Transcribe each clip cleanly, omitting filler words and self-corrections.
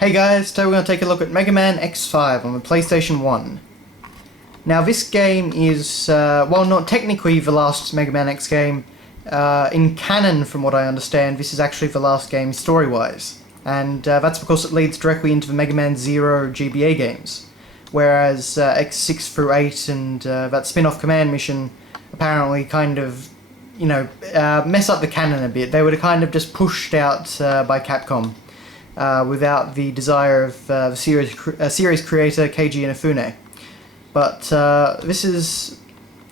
Hey guys, today we're going to take a look at Mega Man X5 on the PlayStation 1. Now this game is, well, not technically the last Mega Man X game. In canon, from what I understand, this is actually the last game story-wise. And that's because it leads directly into the Mega Man Zero GBA games. Whereas X6 through 8 and that spin-off command mission apparently kind of, mess up the canon a bit. They were kind of just pushed out by Capcom. Without the desire of the series creator Keiji Inafune. But this is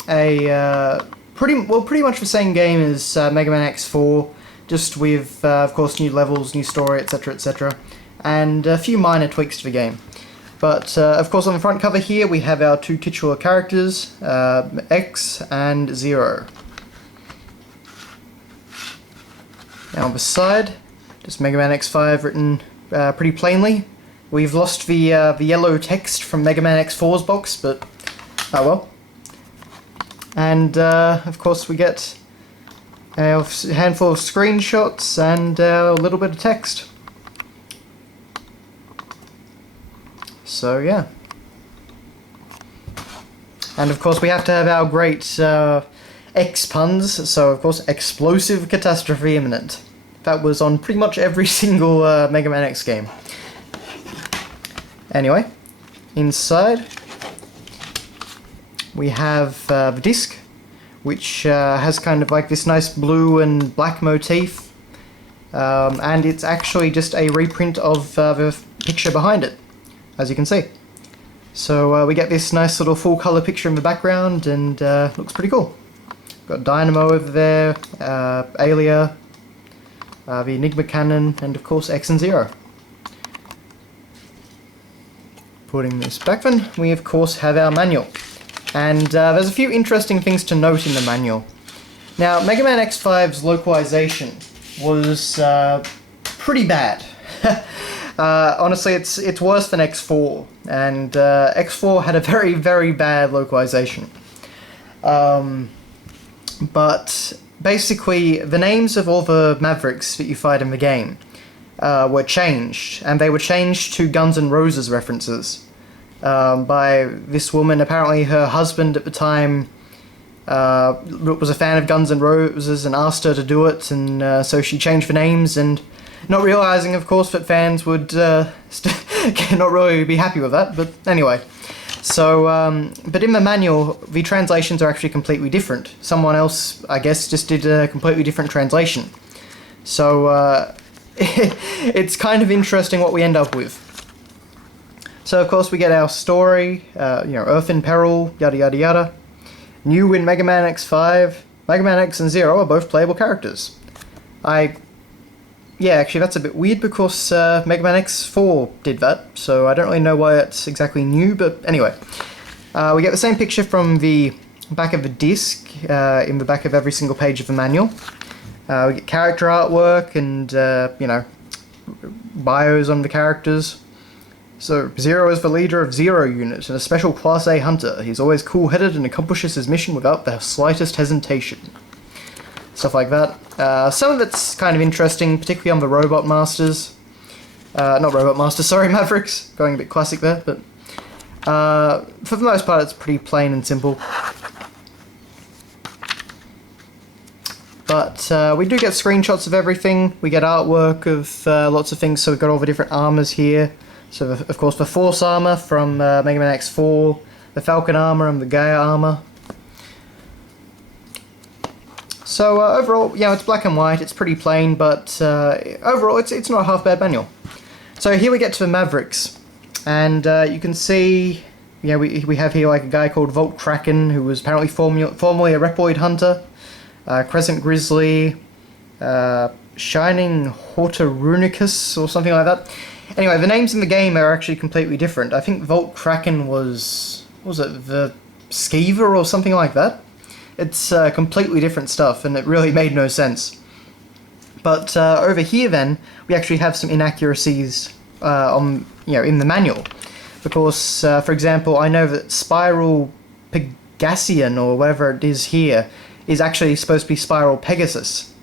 a pretty much the same game as Mega Man X4, just with of course new levels, new story, etc, etc, and a few minor tweaks to the game. But of course on the front cover here we have our two titular characters, X and Zero. Now on the side, just Mega Man X5 written pretty plainly. We've lost the yellow text from Mega Man X4's box, but oh well. And of course we get a handful of screenshots and a little bit of text. So yeah. And of course we have to have our great X puns, so of course explosive catastrophe imminent. That was on pretty much every single Mega Man X game. Anyway, inside we have the disc, which has kind of like this nice blue and black motif, and it's actually just a reprint of the picture behind it, as you can see. So we get this nice little full color picture in the background, and looks pretty cool. Got Dynamo over there, Alia, the Enigma Cannon, and of course X and Zero. Putting this back then, we of course have our manual. And there's a few interesting things to note in the manual. Now, Mega Man X5's localization was pretty bad. Honestly, it's worse than X4, and X4 had a very, very bad localization. But basically, the names of all the Mavericks that you fight in the game were changed, and they were changed to Guns N' Roses references by this woman. Apparently her husband at the time was a fan of Guns N' Roses and asked her to do it, and so she changed the names, and not realizing, of course, that fans would not really be happy with that, but anyway. So, but in the manual, the translations are actually completely different. Someone else, I guess, just did a completely different translation. So, it's kind of interesting what we end up with. So, of course, we get our story, Earth in Peril, yada yada yada. New in Mega Man X5, Mega Man X and Zero are both playable characters. Yeah, actually that's a bit weird because Mega Man X4 did that, so I don't really know why it's exactly new, but anyway. We get the same picture from the back of the disc, in the back of every single page of the manual. We get character artwork and, bios on the characters. So, Zero is the leader of Zero Unit and a special Class A hunter. He's always cool-headed and accomplishes his mission without the slightest hesitation. Stuff like that. Some of it's kind of interesting, particularly on the Robot Masters. Not Robot Masters, sorry, Mavericks. Going a bit classic there, but for the most part it's pretty plain and simple. But we do get screenshots of everything. We get artwork of lots of things, so we've got all the different armors here. So, of course, the Force armor from Mega Man X4, the Falcon armor and the Gaia armor. So overall, yeah, it's black and white, it's pretty plain, but overall it's not a half bad manual. So here we get to the Mavericks, and you can see, yeah, we have here like a guy called Volt Kraken, who was apparently formerly a Reploid hunter, Crescent Grizzly, Shining Hortarunicus, or something like that. Anyway, the names in the game are actually completely different. I think Volt Kraken was it the Skeever or something like that? It's completely different stuff, and it really made no sense. But over here, then, we actually have some inaccuracies in the manual, because, for example, I know that Spiral Pegassian, or whatever it is here, is actually supposed to be Spiral Pegasus.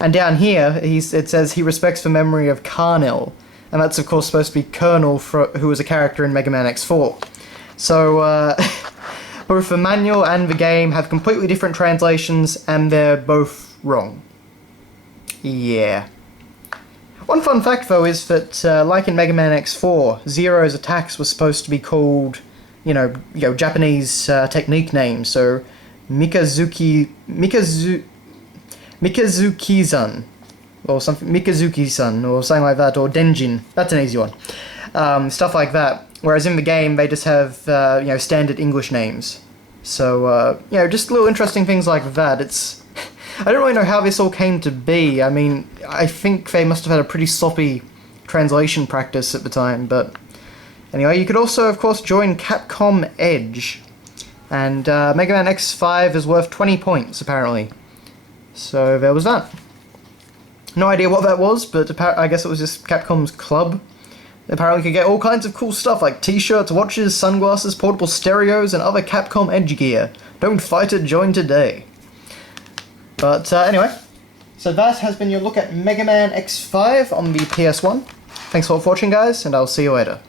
And down here, it says he respects the memory of Carnel, and that's of course supposed to be Colonel, who was a character in Mega Man X4. So, both the manual and the game have completely different translations, and they're both wrong. Yeah. One fun fact, though, is that, like in Mega Man X4, Zero's attacks were supposed to be called, Japanese technique names, so Mikazuki-san, or something, Mikazuki-san, or something like that, or Denjin. That's an easy one. Stuff like that. Whereas in the game, they just have, standard English names. So, just little interesting things like that. I don't really know how this all came to be. I mean, I think they must have had a pretty sloppy translation practice at the time, but anyway, you could also, of course, join Capcom Edge, and Mega Man X5 is worth 20 points, apparently. So there was that. No idea what that was, but I guess it was just Capcom's club. Apparently you could get all kinds of cool stuff like t-shirts, watches, sunglasses, portable stereos, and other Capcom Edge gear. Don't fight it, join today. But anyway, so that has been your look at Mega Man X5 on the PS1. Thanks for watching, guys, and I'll see you later.